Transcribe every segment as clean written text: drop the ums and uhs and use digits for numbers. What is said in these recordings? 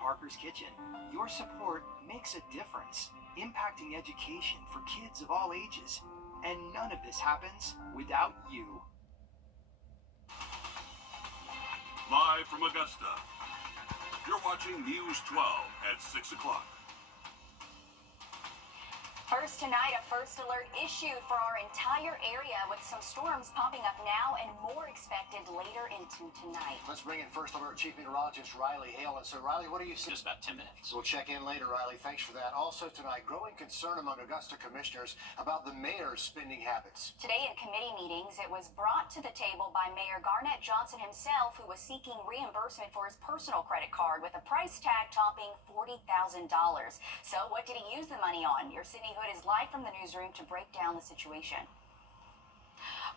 Parker's Kitchen. Your support makes a difference, impacting education for kids of all ages. And none of this happens without you. Live from Augusta, you're watching News 12 at 6 o'clock. First tonight, a first alert issued for our entire area with some storms popping up now and more expected later into tonight. Let's bring in first alert Chief Meteorologist Riley Hale. And so, Riley, what do you see? Just about 10 minutes. We'll check in later, Riley. Thanks for that. Also tonight, growing concern among Augusta commissioners about the mayor's spending habits. Today in committee meetings, it was brought to the table by Mayor Garnett Johnson himself, who was seeking reimbursement for his personal credit card with a price tag topping $40,000. So what did he use the money on? Your Sydney Hood is live from the newsroom to break down the situation.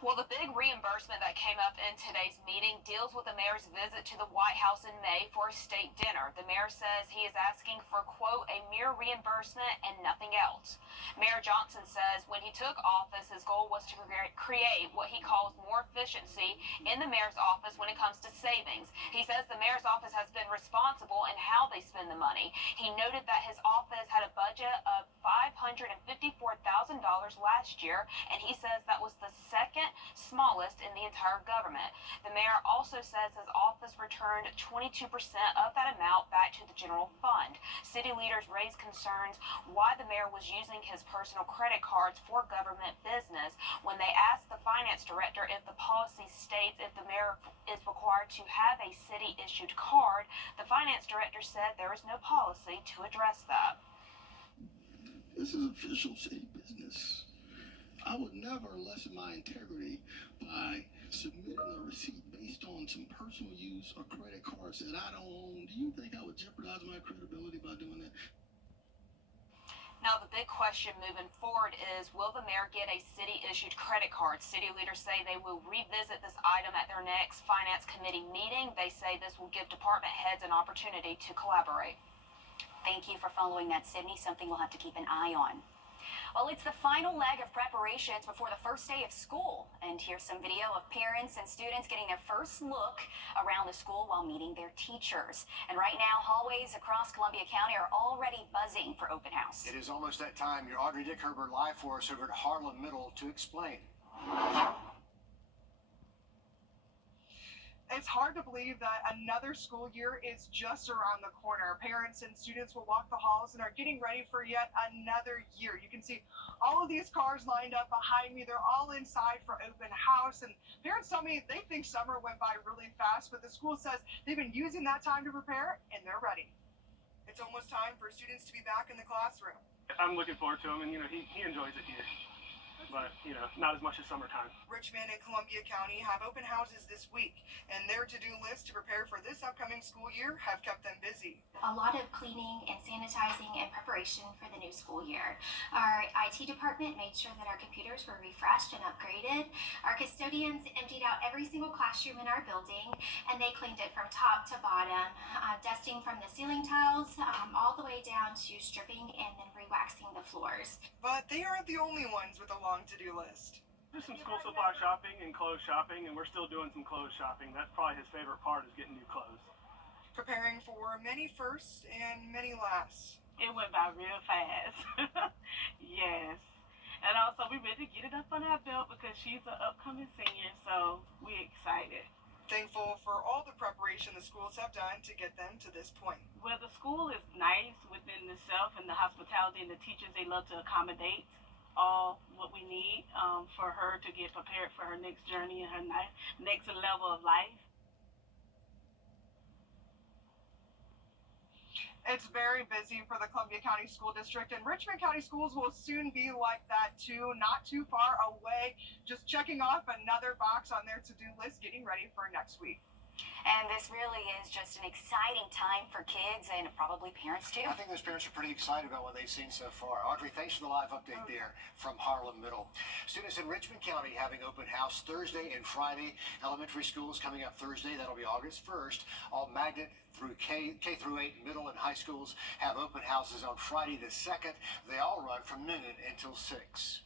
Well, the big reimbursement that came up in today's meeting deals with the mayor's visit to the White House in May for a state dinner. The mayor says he is asking for, quote, a mere reimbursement and nothing else. Mayor Johnson says when he took office, his goal was to create what he calls more efficiency in the mayor's office when it comes to savings. He says the mayor's office has been responsible in how they spend the money. He noted that his office had a budget of $554,000 last year, and he says that was the second smallest in the entire government. The mayor also says his office returned 22% of that amount back to the general fund. City leaders raised concerns why the mayor was using his personal credit cards for government business. When they asked the finance director if the policy states if the mayor is required to have a city-issued card, the finance director said there is no policy to address that. This is official city business. I would never lessen my integrity by submitting a receipt based on some personal use or credit cards that I don't own. Do you think I would jeopardize my credibility by doing that? Now, the big question moving forward is, will the mayor get a city-issued credit card? City leaders say they will revisit this item at their next finance committee meeting. They say this will give department heads an opportunity to collaborate. Thank you for following that, Sydney. Something we'll have to keep an eye on. Well, it's the final leg of preparations before the first day of school. And here's some video of parents and students getting their first look around the school while meeting their teachers. And right now, hallways across Columbia County are already buzzing for open house. It is almost that time. Your Audrey Dickerber live for us over at Harlem Middle to explain. It's hard to believe that another school year is just around the corner. Parents and students will walk the halls and are getting ready for yet another year. You can see all of these cars lined up behind me. They're all inside for open house. And parents tell me they think summer went by really fast, but the school says they've been using that time to prepare and they're ready. It's almost time for students to be back in the classroom. I'm looking forward to him, and he enjoys it here. But, not as much as summertime. Richmond and Columbia County have open houses this week, and their to-do list to prepare for this upcoming school year have kept them busy. A lot of cleaning and sanitizing in preparation for the new school year. Our IT department made sure that our computers were refreshed and upgraded. Our custodians emptied out every single classroom in our building, and they cleaned it from top to bottom, dusting from the ceiling tiles all the way down to stripping and then re-waxing the floors. But they aren't the only ones with a long to-do list. Just some school supply shopping and clothes shopping, and we're still doing some clothes shopping. That's probably his favorite part, is getting new clothes. Preparing for many firsts and many lasts. It went by real fast. Yes. And also, we ready to get it up on our belt because she's an upcoming senior, so we're excited. Thankful for all the preparation the schools have done to get them to this point. Well, the school is nice within itself, and the hospitality and the teachers, they love to accommodate all what we need for her to get prepared for her next journey and her next level of life. It's very busy for the Columbia County School District, and Richmond County Schools will soon be like that too, not too far away. Just checking off another box on their to-do list, getting ready for next week. And this really is just an exciting time for kids and probably parents too. I think those parents are pretty excited about what they've seen so far. Audrey, thanks for the live update there from Harlem Middle. Students in Richmond County having open house Thursday and Friday. Elementary schools coming up Thursday. That'll be August 1st. All magnet through K through 8 middle and high schools have open houses on Friday the 2nd. They all run from noon until 6.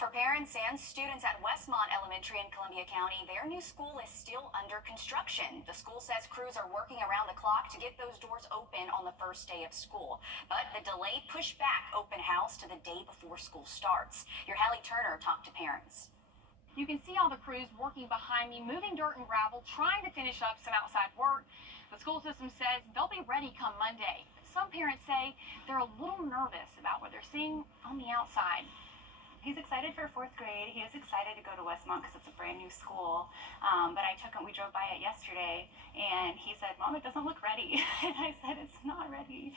For parents and students at Westmont Elementary in Columbia County, their new school is still under construction. The school says crews are working around the clock to get those doors open on the the first day of school. But the delay pushed back open house to the day before school starts. Your Hallie Turner talked to parents. You can see all the crews working behind me, moving dirt and gravel, trying to finish up some outside work. The school system says they'll be ready come Monday. Some parents say they're a little nervous about what they're seeing on the outside. He's excited for fourth grade. He was excited to go to Westmont because it's a brand new school. But we drove by it yesterday, and he said, "Mom, it doesn't look ready." And I said, "It's not ready."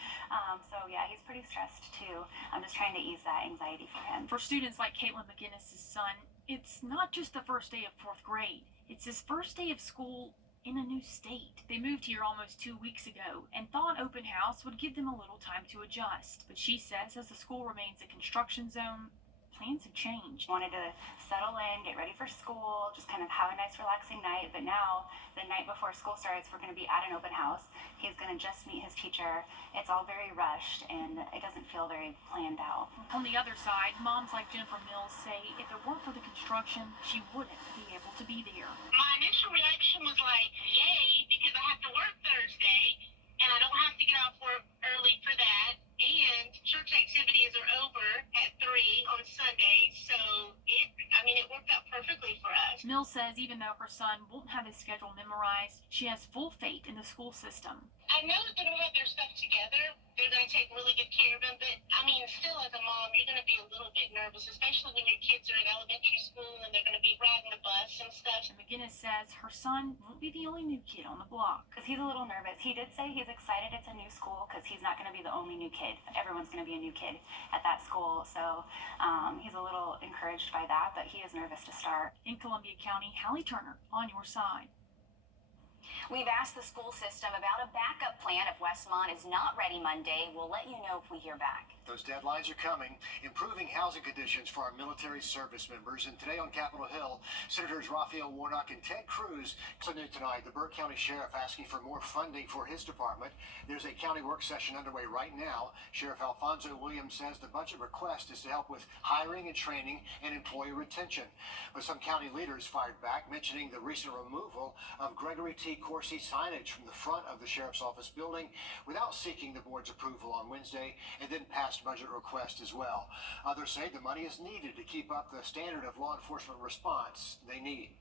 So yeah, he's pretty stressed too. I'm just trying to ease that anxiety for him. For students like Caitlin McGinnis' son, it's not just the first day of fourth grade. It's his first day of school in a new state. They moved here almost 2 weeks ago and thought open house would give them a little time to adjust. But she says as the school remains a construction zone, plans have changed. Wanted to settle in, get ready for school, just kind of have a nice relaxing night. But now, the night before school starts, we're going to be at an open house. He's going to just meet his teacher. It's all very rushed, and it doesn't feel very planned out. On the other side, moms like Jennifer Mills say if it weren't for the construction, she wouldn't be able to be there. My initial reaction was like, yay, because I have to work Thursday, and I don't have to get off work early for that. And church activities are over at 3 on Sunday, so it worked out perfectly for us. Mills says even though her son won't have his schedule memorized, she has full faith in the school system. I know that they don't have their stuff together. They're going to take really good care of him, but still as a mom, you're going to be a little bit nervous, especially when your kids are in elementary school and they're going to be riding the bus and stuff. And McGinnis says her son won't be the only new kid on the block. Because he's a little nervous. He did say he's excited it's a new school because he's not going to be the only new kid. Everyone's going to be a new kid at that school. So he's a little encouraged by that, but he is nervous to start. In Columbia County, Hallie Turner on your side. We've asked the school system about a backup plan if Westmont is not ready Monday. We'll let you know if we hear back. Those deadlines are coming. Improving housing conditions for our military service members. And today on Capitol Hill, Senators Raphael Warnock and Ted Cruz. So new tonight, the Burke County Sheriff asking for more funding for his department. There's a county work session underway right now. Sheriff Alfonso Williams says the budget request is to help with hiring and training and employee retention. But some county leaders fired back, mentioning the recent removal of Gregory T. Corsi signage from the front of the Sheriff's Office building without seeking the board's approval on Wednesday, and then passed budget request as well. Others say the money is needed to keep up the standard of law enforcement response they need.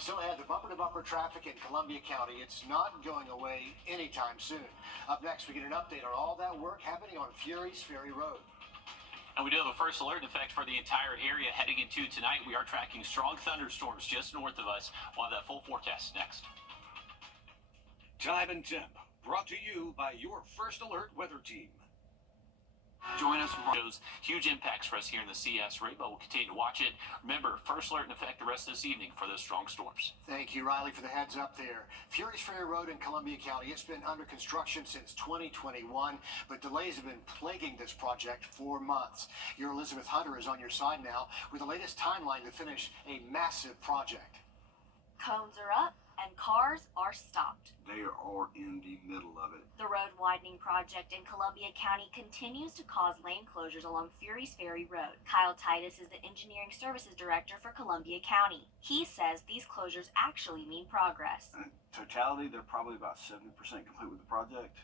Still ahead, the bumper-to-bumper traffic in Columbia County. It's not going away anytime soon. Up next, we get an update on all that work happening on Fury's Ferry Road. And we do have a first alert in effect for the entire area heading into tonight. We are tracking strong thunderstorms just north of us. We'll have that full forecast next. Time and temp, brought to you by your First Alert weather team. Join us for those huge impacts for us here in the CS Rainbow. We'll continue to watch it. Remember, first alert in effect the rest of this evening for those strong storms. Thank you, Riley, for the heads up there. Fury's Ferry Road in Columbia County. It's been under construction since 2021, but delays have been plaguing this project for months. Your Elizabeth Hunter is on your side now with the latest timeline to finish a massive project. Cones are up and cars are stopped. They are in the middle of it. The road widening project in Columbia County continues to cause lane closures along Fury's Ferry Road. Kyle Titus is the Engineering Services Director for Columbia County. He says these closures actually mean progress. In totality, they're probably about 70% complete with the project.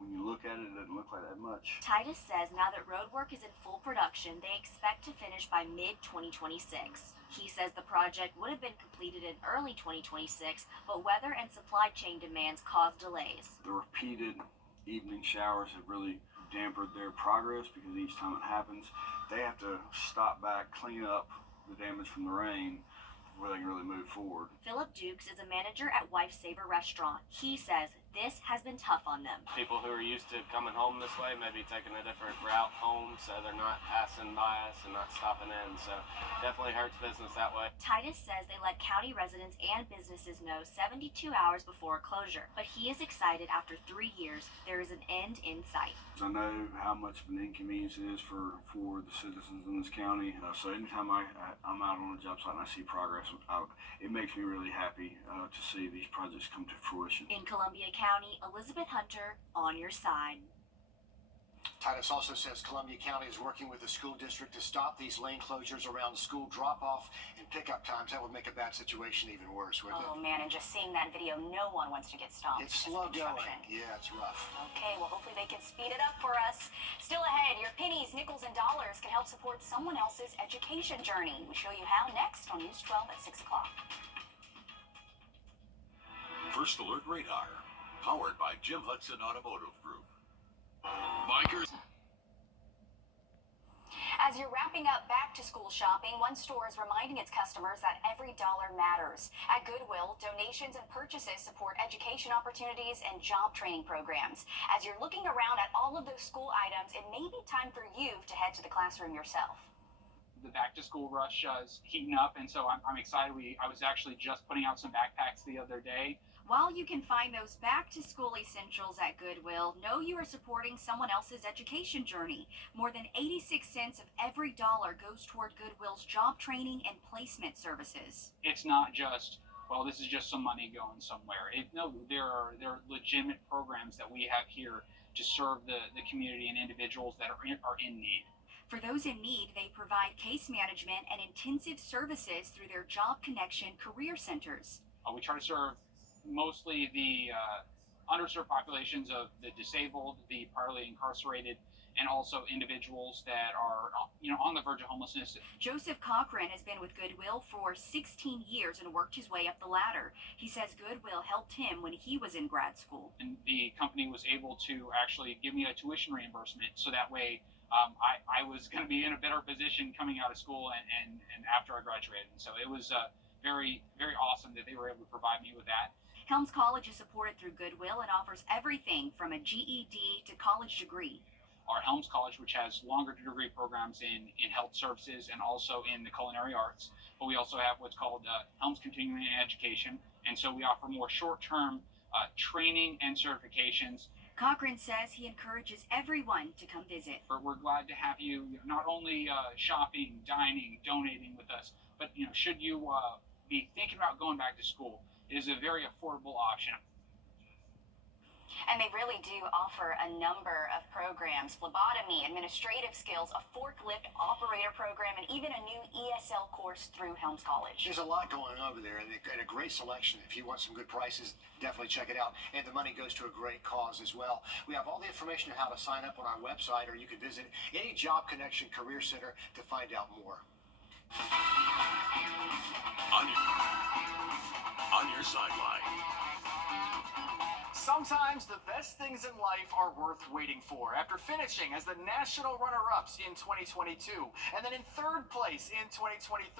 When you look at it, it doesn't look like that much. Titus says now that road work is in full production, they expect to finish by mid-2026. He says the project would have been completed in early 2026, but weather and supply chain demands caused delays. The repeated evening showers have really dampened their progress because each time it happens, they have to stop back, clean up the damage from the rain before they can really move forward. Philip Dukes is a manager at Wife Saver Restaurant. He says this has been tough on them. People who are used to coming home this way may be taking a different route home, so they're not passing by us and not stopping in, so definitely hurts business that way. Titus says they let county residents and businesses know 72 hours before closure, but he is excited after 3 years there is an end in sight. I know how much of an inconvenience it is for the citizens in this county, so anytime I'm out on a job site and I see progress, it makes me really happy to see these projects come to fruition. In Columbia County, Elizabeth Hunter on your side. Titus also says Columbia County is working with the school district to stop these lane closures around school drop-off and pickup times. That would make a bad situation even worse, wouldn't it? Oh man, and just seeing that video, no one wants to get stopped. It's slow going. Yeah, it's rough. Okay, well hopefully they can speed it up for us. Still ahead, your pennies, nickels, and dollars can help support someone else's education journey. We show you how next on News 12 at 6 o'clock. First Alert Radar, powered by Jim Hudson Automotive Group. Bikers. As you're wrapping up back-to-school shopping, one store is reminding its customers that every dollar matters. At Goodwill, donations and purchases support education opportunities and job training programs. As you're looking around at all of those school items, it may be time for you to head to the classroom yourself. The back-to-school rush is heating up, and so I'm excited. I was actually just putting out some backpacks the other day. While you can find those back-to-school essentials at Goodwill, know you are supporting someone else's education journey. More than 86 cents of every dollar goes toward Goodwill's job training and placement services. It's not just, well, this is just some money going somewhere. No, there are legitimate programs that we have here to serve the community and individuals that are in need. For those in need, they provide case management and intensive services through their Job Connection career centers. We try to serve mostly the underserved populations of the disabled, the partly incarcerated, and also individuals that are, on the verge of homelessness. Joseph Cochran has been with Goodwill for 16 years and worked his way up the ladder. He says Goodwill helped him when he was in grad school. And the company was able to actually give me a tuition reimbursement, so that way I was going to be in a better position coming out of school and after I graduated. And so it was very, very awesome that they were able to provide me with that. Helms College is supported through Goodwill and offers everything from a GED to college degree. Our Helms College, which has longer degree programs in health services and also in the culinary arts. But we also have what's called Helms Continuing Education. And so we offer more short-term training and certifications. Cochran says he encourages everyone to come visit. We're glad to have you not only shopping, dining, donating with us, but should you be thinking about going back to school, it is a very affordable option. And they really do offer a number of programs: phlebotomy, administrative skills, a forklift operator program, and even a new ESL course through Helms College. There's a lot going over there and a great selection. If you want some good prices, definitely check it out. And the money goes to a great cause as well. We have all the information on how to sign up on our website, or you can visit any Job Connection Career Center to find out more. On your sideline. Sometimes the best things in life are worth waiting for. After finishing as the national runner-ups in 2022 and then in third place in 2023,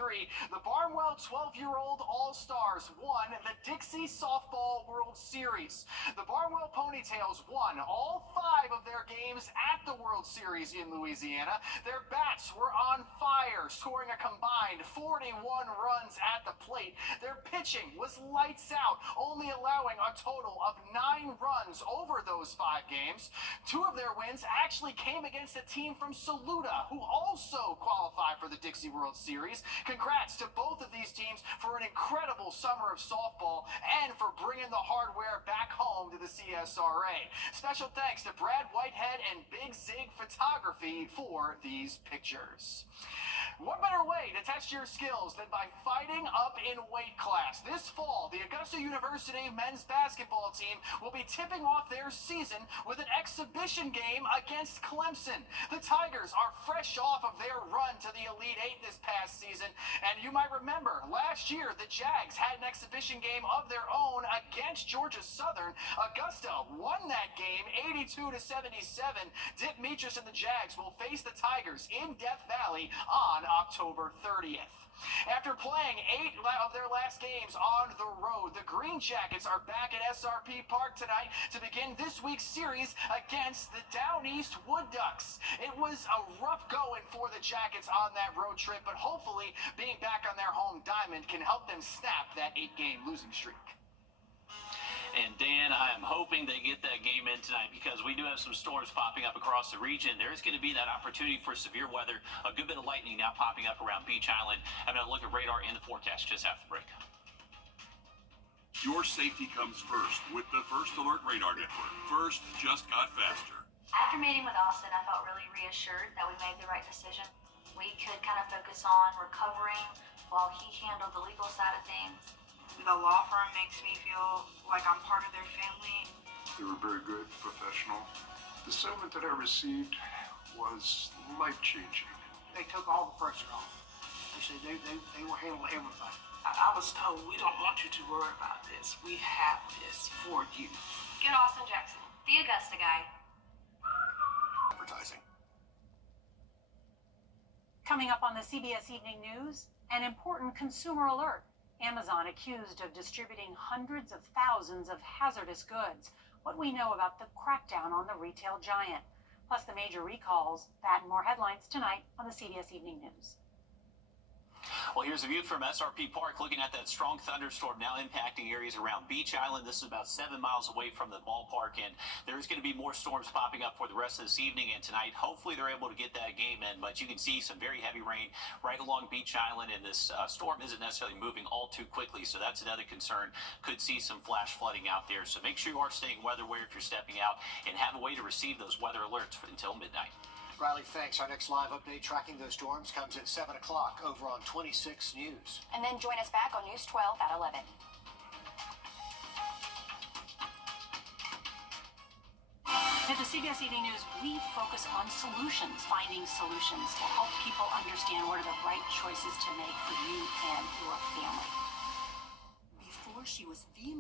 the Barnwell 12-year-old All-Stars won the Dixie Softball World Series. The Barnwell Ponytails won all 5 of their games at the World Series in Louisiana. Their bats were on fire, scoring a combined 41 runs at the plate. Their pitching was lights out, only allowing a total of 9 runs over those 5 games. 2 of their wins actually came against a team from Saluda, who also qualified for the Dixie World Series. Congrats to both of these teams for an incredible summer of softball and for bringing the hardware back home to the CSRA. Special thanks to Brad Whitehead and Big Zig Photography for these pictures. What better way to test your skills than by fighting up in weight class? This fall, the Augusta University men's basketball team will be tipping off their season with an exhibition game against Clemson. The Tigers are fresh off of their run to the Elite Eight this past season, and you might remember last year the Jags had an exhibition game of their own against Georgia Southern. Augusta won that game 82-77. Dip Metris and the Jags will face the Tigers in Death Valley on October 30th. After playing 8 of their last games on the road, the Green Jackets are back at SRP Park tonight to begin this week's series against the Down East Wood Ducks. It was a rough going for the Jackets on that road trip, but hopefully being back on their home diamond can help them snap that 8-game losing streak. And Dan, I am hoping they get that game in tonight because we do have some storms popping up across the region. There is going to be that opportunity for severe weather. A good bit of lightning now popping up around Beach Island. Having a look at radar in the forecast just after the break. Your safety comes first with the First Alert Radar Network. First just got faster. After meeting with Austin, I felt really reassured that we made the right decision. We could kind of focus on recovering while he handled the legal side of things. The law firm makes me feel like I'm part of their family. They were very good, professional. The settlement that I received was life-changing. They took all the pressure off. They said they will handle everything. I was told, we don't want you to worry about this. We have this for you. Get Austin Jackson, the Augusta guy. Advertising. Coming up on the CBS Evening News, an important consumer alert. Amazon accused of distributing hundreds of thousands of hazardous goods. What we know about the crackdown on the retail giant. Plus the major recalls. That and more headlines tonight on the CBS Evening News. Well, here's a view from SRP Park looking at that strong thunderstorm now impacting areas around Beach Island. This is about 7 miles away from the ballpark, and there's going to be more storms popping up for the rest of this evening and tonight. Hopefully they're able to get that game in, but you can see some very heavy rain right along Beach Island, and this storm isn't necessarily moving all too quickly, so that's another concern. Could see some flash flooding out there, so make sure you are staying weather aware if you're stepping out and have a way to receive those weather alerts until midnight. Riley, thanks. Our next live update tracking those storms comes at 7 o'clock over on 26 News. And then join us back on News 12 at 11. At the CBS Evening News, we focus on solutions, finding solutions to help people understand what are the right choices to make for you and your family. Before she was the most